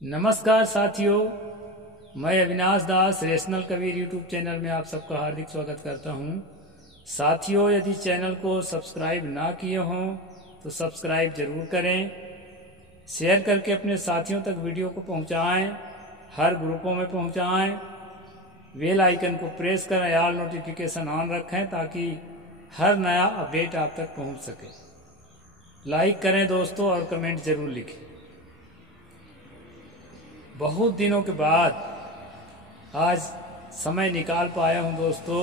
नमस्कार साथियों, मैं अविनाश दास रेशनल कबीर यूट्यूब चैनल में आप सबका हार्दिक स्वागत करता हूं। साथियों, यदि चैनल को सब्सक्राइब ना किए हों तो सब्सक्राइब जरूर करें, शेयर करके अपने साथियों तक वीडियो को पहुंचाएं, हर ग्रुपों में पहुंचाएं, बेल आइकन को प्रेस कर ऑल नोटिफिकेशन ऑन रखें ताकि हर नया अपडेट आप तक पहुंच सके। लाइक करें दोस्तों और कमेंट जरूर लिखें। बहुत दिनों के बाद आज समय निकाल पाया हूं दोस्तों।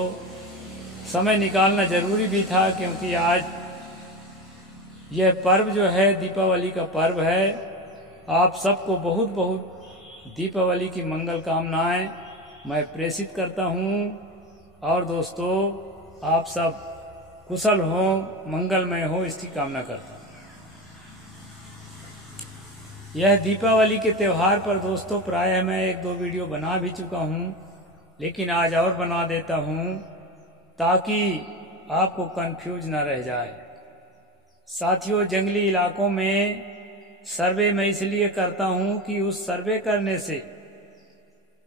समय निकालना जरूरी भी था क्योंकि आज यह पर्व जो है दीपावली का पर्व है। आप सबको बहुत बहुत दीपावली की मंगल कामनाएं मैं प्रेषित करता हूं। और दोस्तों, आप सब कुशल हो, मंगलमय हो, इसकी कामना करता हूं। यह दीपावली के त्यौहार पर दोस्तों प्रायः मैं एक दो वीडियो बना भी चुका हूं, लेकिन आज और बना देता हूं ताकि आपको कंफ्यूज ना रह जाए। साथियों, जंगली इलाकों में सर्वे मैं इसलिए करता हूं कि उस सर्वे करने से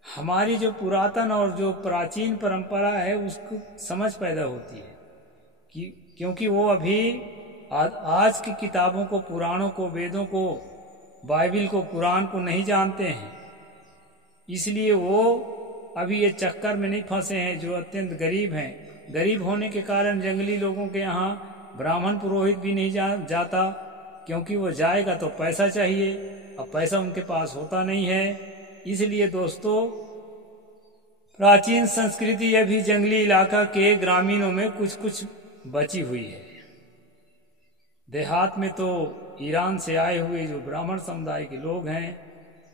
हमारी जो पुरातन और जो प्राचीन परंपरा है उसको समझ पैदा होती है क्योंकि वो अभी आज की किताबों को, पुराणों को, वेदों को, बाइबिल को, कुरान को नहीं जानते हैं। इसलिए वो अभी ये चक्कर में नहीं फंसे हैं जो अत्यंत गरीब हैं। गरीब होने के कारण जंगली लोगों के यहाँ ब्राह्मण पुरोहित भी नहीं जाता क्योंकि वो जाएगा तो पैसा चाहिए, अब पैसा उनके पास होता नहीं है। इसलिए दोस्तों, प्राचीन संस्कृति अभी जंगली इलाका के ग्रामीणों में कुछ कुछ बची हुई है। देहात में तो ईरान से आए हुए जो ब्राह्मण समुदाय के लोग हैं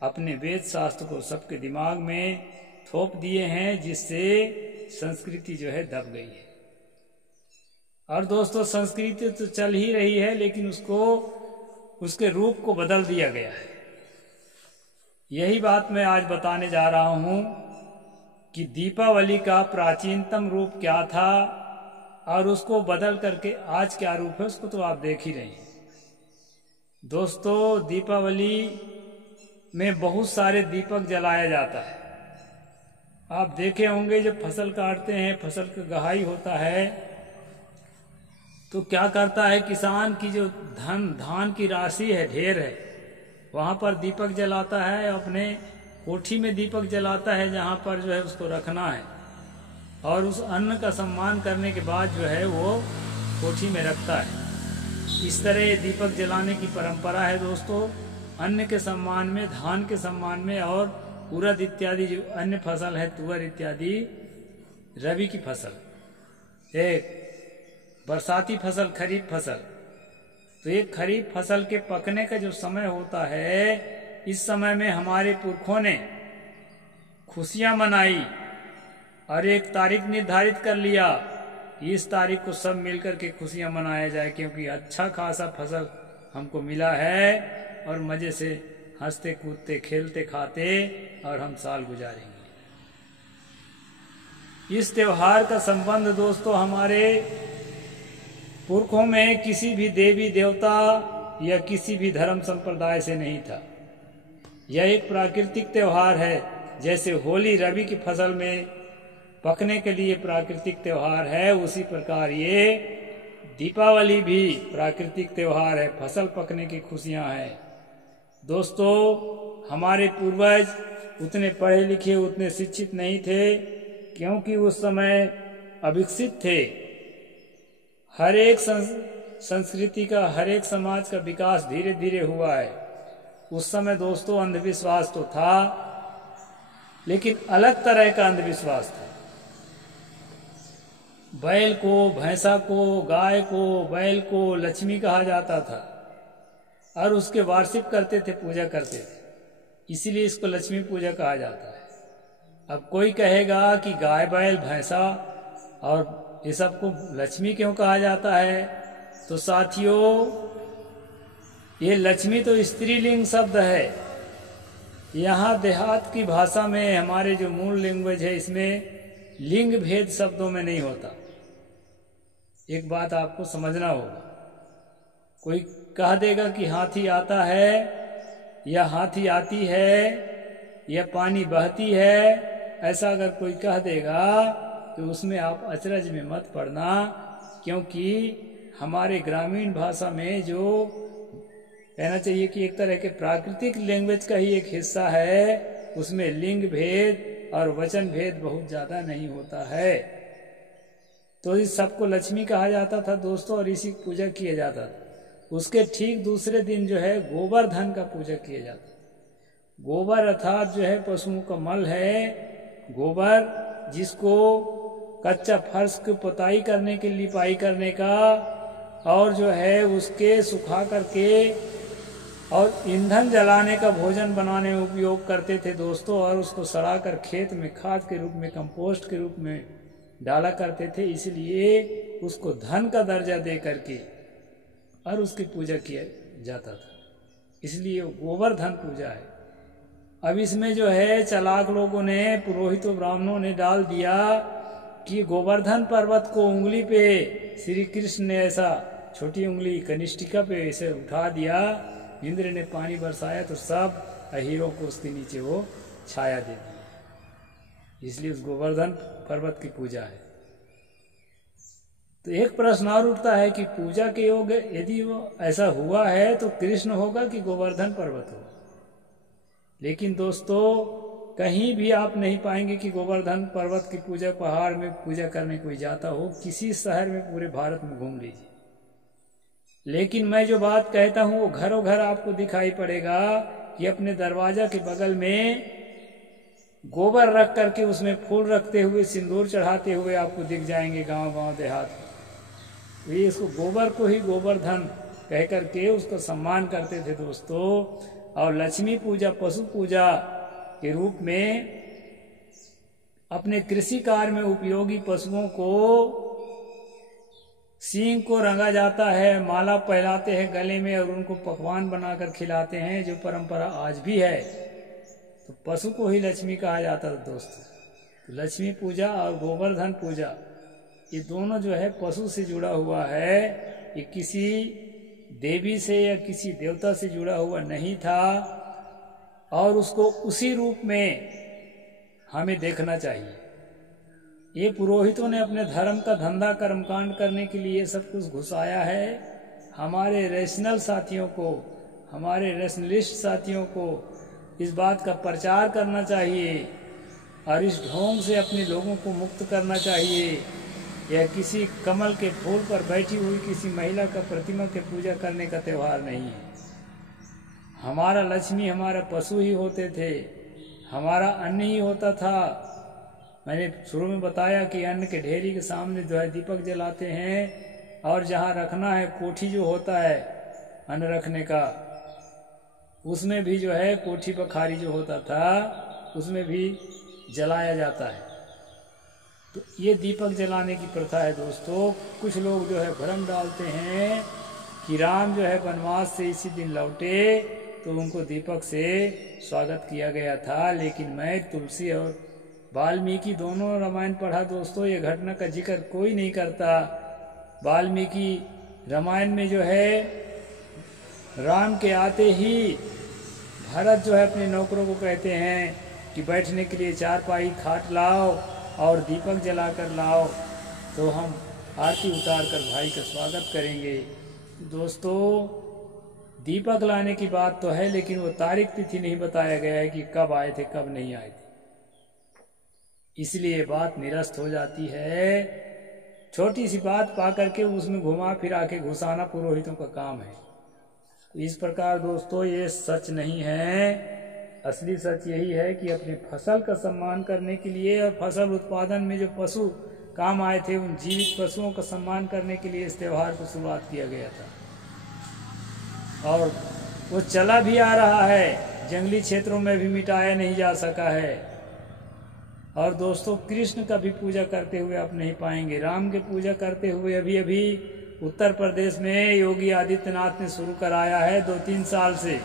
अपने वेद शास्त्र को सबके दिमाग में थोप दिए हैं, जिससे संस्कृति जो है दब गई है। और दोस्तों, संस्कृति तो चल ही रही है लेकिन उसके रूप को बदल दिया गया है। यही बात मैं आज बताने जा रहा हूं कि दीपावली का प्राचीनतम रूप क्या था और उसको बदल करके आज क्या रूप है, उसको तो आप देख ही रहे हैं। दोस्तों, दीपावली में बहुत सारे दीपक जलाया जाता है। आप देखे होंगे जब फसल काटते हैं, फसल का गहाई होता है तो क्या करता है किसान की जो धान की राशि है, ढेर है, वहां पर दीपक जलाता है। अपने कोठी में दीपक जलाता है जहां पर जो है उसको रखना है, और उस अन्न का सम्मान करने के बाद जो है वो कोठी में रखता है। इस तरह दीपक जलाने की परंपरा है दोस्तों। अन्न के सम्मान में, धान के सम्मान में, और उड़द इत्यादि जो अन्य फसल है, तुअर इत्यादि रबी की फसल, एक बरसाती फसल, खरीफ फसल। तो एक खरीफ फसल के पकने का जो समय होता है, इस समय में हमारे पुरखों ने खुशियां मनाई और एक तारीख निर्धारित कर लिया कि इस तारीख को सब मिलकर के खुशियां मनाया जाए क्योंकि अच्छा खासा फसल हमको मिला है और मजे से हंसते कूदते खेलते खाते और हम साल गुजारेंगे। इस त्योहार का संबंध दोस्तों हमारे पुरखों में किसी भी देवी देवता या किसी भी धर्म संप्रदाय से नहीं था। यह एक प्राकृतिक त्योहार है। जैसे होली रबी की फसल में पकने के लिए प्राकृतिक त्योहार है, उसी प्रकार ये दीपावली भी प्राकृतिक त्योहार है, फसल पकने की खुशियां हैं। दोस्तों, हमारे पूर्वज उतने पढ़े लिखे, उतने शिक्षित नहीं थे क्योंकि उस समय अविकसित थे। हर एक संस्कृति का, हर एक समाज का विकास धीरे धीरे हुआ है। उस समय दोस्तों अंधविश्वास तो था, लेकिन अलग तरह का अंधविश्वास था। बैल को, भैंसा को, गाय को, बैल को लक्ष्मी कहा जाता था और उसके वार्षिक करते थे, पूजा करते थे, इसीलिए इसको लक्ष्मी पूजा कहा जाता है। अब कोई कहेगा कि गाय, बैल, भैंसा और ये सबको लक्ष्मी क्यों कहा जाता है? तो साथियों, ये लक्ष्मी तो स्त्रीलिंग शब्द है। यहाँ देहात की भाषा में, हमारे जो मूल लैंग्वेज है, इसमें लिंग भेद शब्दों में नहीं होता। एक बात आपको समझना होगा। कोई कह देगा कि हाथी आता है या हाथी आती है या पानी बहती है, ऐसा अगर कोई कह देगा तो उसमें आप अचरज में मत पड़ना, क्योंकि हमारे ग्रामीण भाषा में जो कहना चाहिए कि एक तरह के प्राकृतिक लैंग्वेज का ही एक हिस्सा है, उसमें लिंग भेद और वचन भेद बहुत ज़्यादा नहीं होता है। तो इस सबको लक्ष्मी कहा जाता था दोस्तों, और इसी की पूजा किया जाता था। उसके ठीक दूसरे दिन जो है गोवर्धन का पूजा किया जाता था। गोबर अर्थात जो है पशुओं का मल है, गोबर जिसको कच्चा फर्श की पुताई करने के लिए, लिपाई करने का, और जो है उसके सुखा करके और ईंधन जलाने का, भोजन बनाने में उपयोग करते थे दोस्तों, और उसको सड़ा कर खेत में खाद के रूप में, कंपोस्ट के रूप में डाला करते थे। इसलिए उसको धन का दर्जा दे करके और उसकी पूजा किया जाता था, इसलिए गोवर्धन पूजा है। अब इसमें जो है चालाक लोगों ने, पुरोहितों ब्राह्मणों ने डाल दिया कि गोवर्धन पर्वत को उंगली पे श्री कृष्ण ने ऐसा छोटी उंगली कनिष्ठिका पे ऐसे उठा दिया, इंद्र ने पानी बरसाया तो सब हीरों को उसके नीचे वो छाया दे दी, इसलिए उस गोवर्धन पर्वत की पूजा है। तो एक प्रश्न और उठता है कि पूजा के योग्य यदि वो ऐसा हुआ है तो कृष्ण होगा कि गोवर्धन पर्वत होगा। लेकिन दोस्तों कहीं भी आप नहीं पाएंगे कि गोवर्धन पर्वत की पूजा, पहाड़ में पूजा करने कोई जाता हो। किसी शहर में पूरे भारत में घूम लीजिए, लेकिन मैं जो बात कहता हूं वो घरों घर आपको दिखाई पड़ेगा कि अपने दरवाजा के बगल में गोबर रख करके उसमें फूल रखते हुए, सिंदूर चढ़ाते हुए आपको दिख जाएंगे गांव गांव देहात में। वे इसको गोबर को ही गोवर्धन कह करके उसका सम्मान करते थे दोस्तों। और लक्ष्मी पूजा, पशु पूजा के रूप में अपने कृषि कार्य में उपयोगी पशुओं को सींग को रंगा जाता है, माला पहनाते हैं गले में और उनको पकवान बनाकर खिलाते हैं, जो परंपरा आज भी है। तो पशु को ही लक्ष्मी कहा जाता था दोस्तों। तो लक्ष्मी पूजा और गोवर्धन पूजा ये दोनों जो है पशु से जुड़ा हुआ है, ये किसी देवी से या किसी देवता से जुड़ा हुआ नहीं था, और उसको उसी रूप में हमें देखना चाहिए। ये पुरोहितों ने अपने धर्म का धंधा कर्मकांड करने के लिए सब कुछ घुसाया है। हमारे रैशनल साथियों को, हमारे रैशनलिस्ट साथियों को इस बात का प्रचार करना चाहिए और इस ढोंग से अपने लोगों को मुक्त करना चाहिए। यह किसी कमल के फूल पर बैठी हुई किसी महिला का प्रतिमा के पूजा करने का त्यौहार नहीं है। हमारा लक्ष्मी, हमारा पशु ही होते थे, हमारा अन्न ही होता था। मैंने शुरू में बताया कि अन्न के ढेरी के सामने जो है दीपक जलाते हैं, और जहाँ रखना है कोठी जो होता है अन्न रखने का, उसमें भी जो है कोठी पखारी जो होता था उसमें भी जलाया जाता है। तो ये दीपक जलाने की प्रथा है दोस्तों। कुछ लोग जो है भ्रम डालते हैं कि राम जो है वनवास से इसी दिन लौटे तो उनको दीपक से स्वागत किया गया था, लेकिन मैं तुलसी और वाल्मीकि दोनों रामायण पढ़ा दोस्तों, ये घटना का जिक्र कोई नहीं करता। वाल्मीकि रामायण में जो है राम के आते ही भरत जो है अपने नौकरों को कहते हैं कि बैठने के लिए चारपाई खाट लाओ और दीपक जला कर लाओ, तो हम आरती उतार कर भाई का स्वागत करेंगे। दोस्तों दीपक लाने की बात तो है, लेकिन वो तारीख तिथि नहीं बताया गया है कि कब आए थे कब नहीं आए थे, इसलिए बात निरस्त हो जाती है। छोटी सी बात पा करके उसमें घुमा फिरा के घुसाना पुरोहितों का काम है। तो इस प्रकार दोस्तों ये सच नहीं है। असली सच यही है कि अपनी फसल का सम्मान करने के लिए और फसल उत्पादन में जो पशु काम आए थे उन जीवित पशुओं का सम्मान करने के लिए इस त्यौहार को शुरुआत किया गया था, और वो चला भी आ रहा है, जंगली क्षेत्रों में भी मिटाया नहीं जा सका है। और दोस्तों कृष्ण का भी पूजा करते हुए आप नहीं पाएंगे। राम के पूजा करते हुए अभी अभी उत्तर प्रदेश में योगी आदित्यनाथ ने शुरू कराया है 2-3 साल से।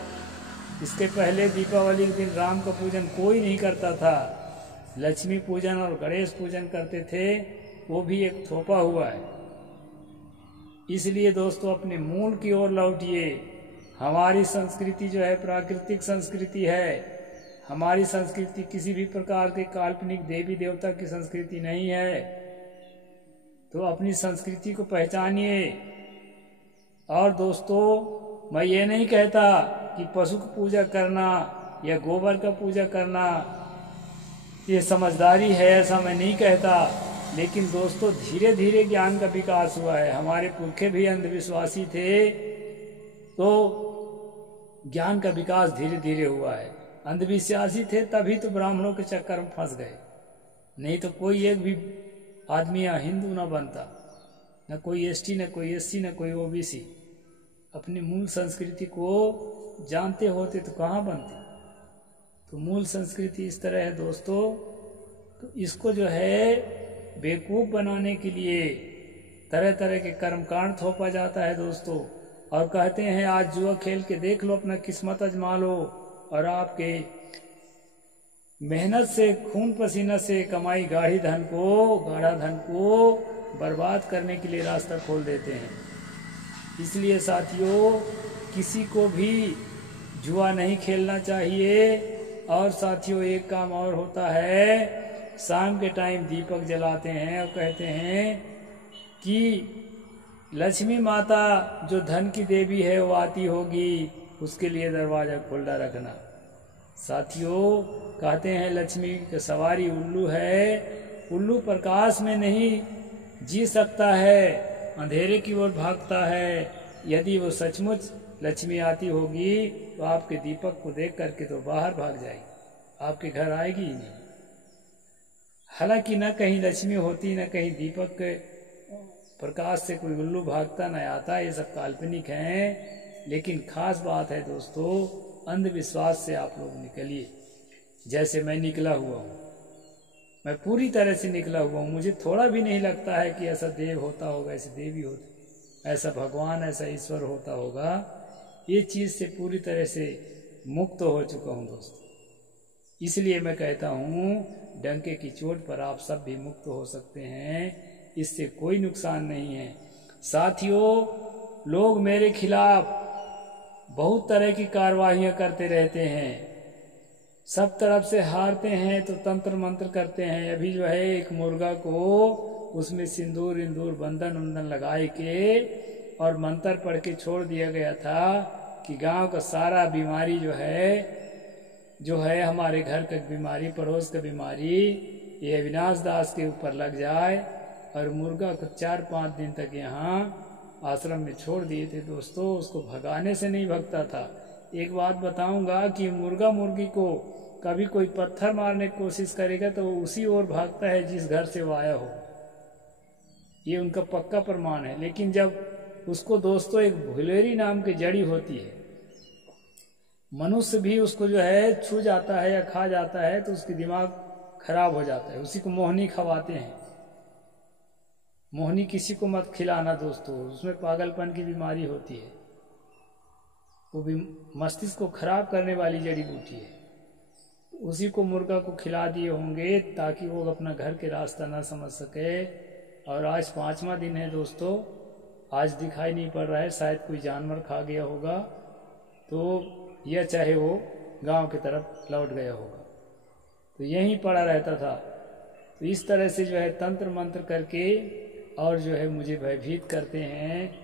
इसके पहले दीपावली के दिन राम का पूजन कोई नहीं करता था, लक्ष्मी पूजन और गणेश पूजन करते थे, वो भी एक थोपा हुआ है। इसलिए दोस्तों अपने मूल की ओर लौटिए। हमारी संस्कृति जो है प्राकृतिक संस्कृति है। हमारी संस्कृति किसी भी प्रकार के काल्पनिक देवी देवता की संस्कृति नहीं है। तो अपनी संस्कृति को पहचानिए। और दोस्तों, मैं ये नहीं कहता कि पशु की पूजा करना या गोबर का पूजा करना ये समझदारी है, ऐसा मैं नहीं कहता। लेकिन दोस्तों, धीरे धीरे ज्ञान का विकास हुआ है। हमारे पुरखे भी अंधविश्वासी थे, तो ज्ञान का विकास धीरे धीरे हुआ है। अंधविश्वासी थे तभी तो ब्राह्मणों के चक्कर में फंस गए, नहीं तो कोई एक भी आदमी या हिंदू ना बनता, न कोई एसटी, न कोई एससी, न कोई ओबीसी। अपनी मूल संस्कृति को जानते होते तो कहाँ बनते। तो मूल संस्कृति इस तरह है दोस्तों। तो इसको जो है बेवकूफ़ बनाने के लिए तरह तरह के कर्मकांड थोपा जाता है दोस्तों। और कहते हैं आज जुआ खेल के देख लो, अपना किस्मत आजमा लो, और आपके मेहनत से, खून पसीना से कमाई गाढ़ा धन को बर्बाद करने के लिए रास्ता खोल देते हैं। इसलिए साथियों, किसी को भी जुआ नहीं खेलना चाहिए। और साथियों, एक काम और होता है, शाम के टाइम दीपक जलाते हैं और कहते हैं कि लक्ष्मी माता जो धन की देवी है वो आती होगी, उसके लिए दरवाज़ा खुला रखना। साथियों, कहते हैं लक्ष्मी की सवारी उल्लू है। उल्लू प्रकाश में नहीं जी सकता है, अंधेरे की ओर भागता है। यदि वो सचमुच लक्ष्मी आती होगी तो आपके दीपक को देख करके तो बाहर भाग जाएगी, आपके घर आएगी ही नहीं। हालांकि न कहीं लक्ष्मी होती, न कहीं दीपक के प्रकाश से कोई उल्लू भागता न आता, ये सब काल्पनिक हैं। लेकिन खास बात है दोस्तों, अंधविश्वास से आप लोग निकलिए। जैसे मैं निकला हुआ हूँ, मैं पूरी तरह से निकला हुआ हूँ। मुझे थोड़ा भी नहीं लगता है कि ऐसा देव होता होगा, ऐसी देवी होती, ऐसा भगवान, ऐसा ईश्वर होता होगा। ये चीज़ से पूरी तरह से मुक्त हो चुका हूँ दोस्तों। इसलिए मैं कहता हूँ, डंके की चोट पर आप सब भी मुक्त हो सकते हैं, इससे कोई नुकसान नहीं है। साथियों, लोग मेरे खिलाफ बहुत तरह की कार्रवाइयाँ करते रहते हैं, सब तरफ से हारते हैं तो तंत्र मंत्र करते हैं। अभी जो है एक मुर्गा को उसमें सिंदूर इंदूर बंधन उंदन लगाए के और मंत्र पढ़ के छोड़ दिया गया था कि गांव का सारा बीमारी जो है हमारे घर का बीमारी, पड़ोस का बीमारी, ये अविनाश दास के ऊपर लग जाए। और मुर्गा को 4-5 दिन तक यहाँ आश्रम में छोड़ दिए थे दोस्तों। उसको भगाने से नहीं भगता था। एक बात बताऊंगा कि मुर्गा मुर्गी को कभी कोई पत्थर मारने की कोशिश करेगा तो वो उसी ओर भागता है जिस घर से वो आया हो, ये उनका पक्का प्रमाण है। लेकिन जब उसको दोस्तों एक भुलेरी नाम की जड़ी होती है, मनुष्य भी उसको जो है छू जाता है या खा जाता है तो उसकी दिमाग खराब हो जाता है। उसी को मोहनी खवाते हैं। मोहनी किसी को मत खिलाना दोस्तों, उसमें पागलपन की बीमारी होती है। वो भी मस्तिष्क को खराब करने वाली जड़ी बूटी है। उसी को मुर्गा को खिला दिए होंगे ताकि वो अपना घर के रास्ता ना समझ सके। और आज 5वां दिन है दोस्तों, आज दिखाई नहीं पड़ रहा है, शायद कोई जानवर खा गया होगा तो यह चाहे वो गांव की तरफ लौट गया होगा, तो यहीं पड़ा रहता था। तो इस तरह से जो है तंत्र मंत्र करके और जो है मुझे भयभीत करते हैं,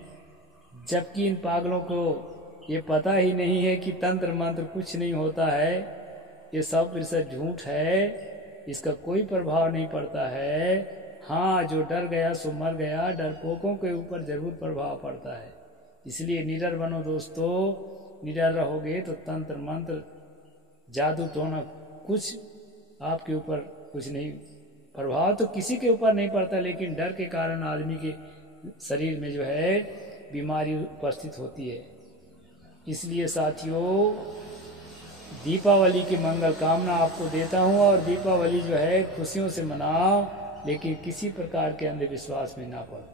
जबकि इन पागलों को ये पता ही नहीं है कि तंत्र मंत्र कुछ नहीं होता है। ये 100% झूठ है, इसका कोई प्रभाव नहीं पड़ता है। हाँ, जो डर गया सो मर गया, डरपोकों के ऊपर जरूर प्रभाव पड़ता है। इसलिए निडर बनो दोस्तों। निडर रहोगे तो तंत्र मंत्र जादू टोना कुछ आपके ऊपर कुछ नहीं, प्रभाव तो किसी के ऊपर नहीं पड़ता, लेकिन डर के कारण आदमी के शरीर में जो है बीमारी उपस्थित होती है। इसलिए साथियों, दीपावली की मंगल कामना आपको देता हूँ। और दीपावली जो है खुशियों से मनाओ, लेकिन किसी प्रकार के अंधविश्वास में ना पड़ो।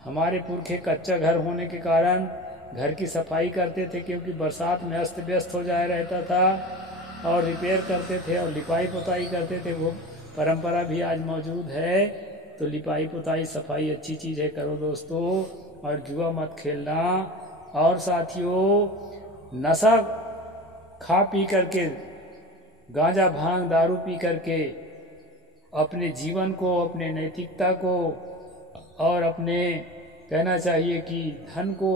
हमारे पुरखे कच्चा घर होने के कारण घर की सफाई करते थे, क्योंकि बरसात में अस्त व्यस्त हो जाया रहता था, और रिपेयर करते थे और लिपाई पुताई करते थे। वो परंपरा भी आज मौजूद है। तो लिपाई पुताई सफाई अच्छी चीज़ है, करो दोस्तों। और जुआ मत खेलना, और साथियों नशा खा पी करके, गांजा भांग दारू पी करके अपने जीवन को, अपने नैतिकता को और अपने कहना चाहिए कि धन को,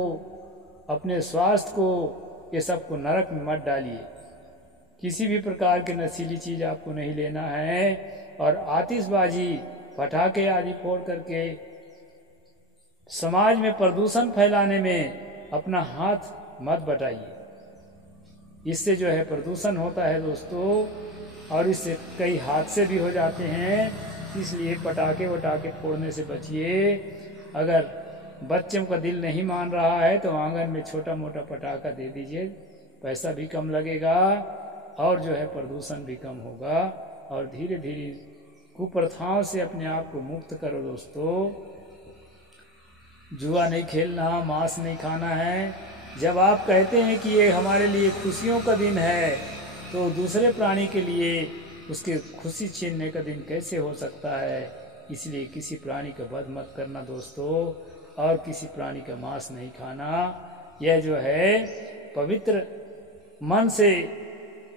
अपने स्वास्थ्य को, ये सब को नरक में मत डालिए। किसी भी प्रकार की नशीली चीज आपको नहीं लेना है। और आतिशबाजी, पटाखे आदि फोड़ करके समाज में प्रदूषण फैलाने में अपना हाथ मत बटाइए। इससे जो है प्रदूषण होता है दोस्तों, और इससे कई हादसे भी हो जाते हैं। इसलिए पटाखे वटाखे फोड़ने से बचिए। अगर बच्चों का दिल नहीं मान रहा है तो आंगन में छोटा मोटा पटाखा दे दीजिए, पैसा भी कम लगेगा और जो है प्रदूषण भी कम होगा। और धीरे धीरे कुप्रथाओं से अपने आप को मुक्त करो दोस्तों। जुआ नहीं खेलना, मांस नहीं खाना है। जब आप कहते हैं कि ये हमारे लिए खुशियों का दिन है, तो दूसरे प्राणी के लिए उसके खुशी छीनने का दिन कैसे हो सकता है। इसलिए किसी प्राणी का वध मत करना दोस्तों, और किसी प्राणी का मांस नहीं खाना। यह जो है पवित्र मन से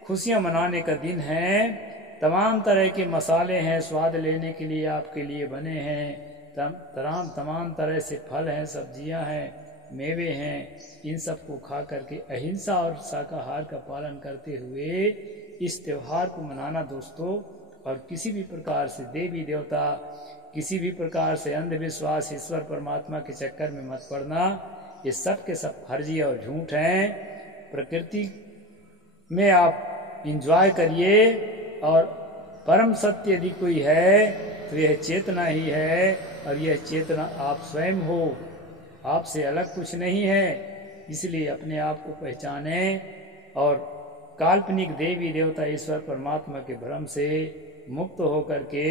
खुशियां मनाने का दिन है। तमाम तरह के मसाले हैं, स्वाद लेने के लिए आपके लिए बने हैं। तमाम तरह से फल हैं, सब्जियां हैं, मेवे हैं। इन सब को खा करके अहिंसा और शाकाहार का पालन करते हुए इस त्योहार को मनाना दोस्तों। और किसी भी प्रकार से देवी देवता, किसी भी प्रकार से अंधविश्वास, ईश्वर परमात्मा के चक्कर में मत पड़ना। ये सब के सब फर्जी और झूठ हैं। प्रकृति में आप इंजॉय करिए। और परम सत्य यदि कोई है तो यह चेतना ही है, और यह चेतना आप स्वयं हो, आपसे अलग कुछ नहीं है। इसलिए अपने आप को पहचाने और काल्पनिक देवी देवता ईश्वर परमात्मा के भ्रम से मुक्त होकर के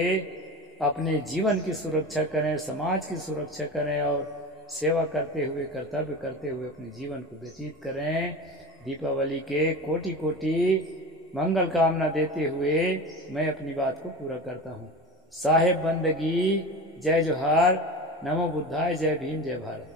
अपने जीवन की सुरक्षा करें, समाज की सुरक्षा करें और सेवा करते हुए, कर्तव्य करते हुए अपने जीवन को व्यतीत करें। दीपावली के कोटि कोटि मंगल कामना देते हुए मैं अपनी बात को पूरा करता हूँ। साहेब बंदगी, जय जोहार, नमो बुद्धाय, जय भीम, जय भारत।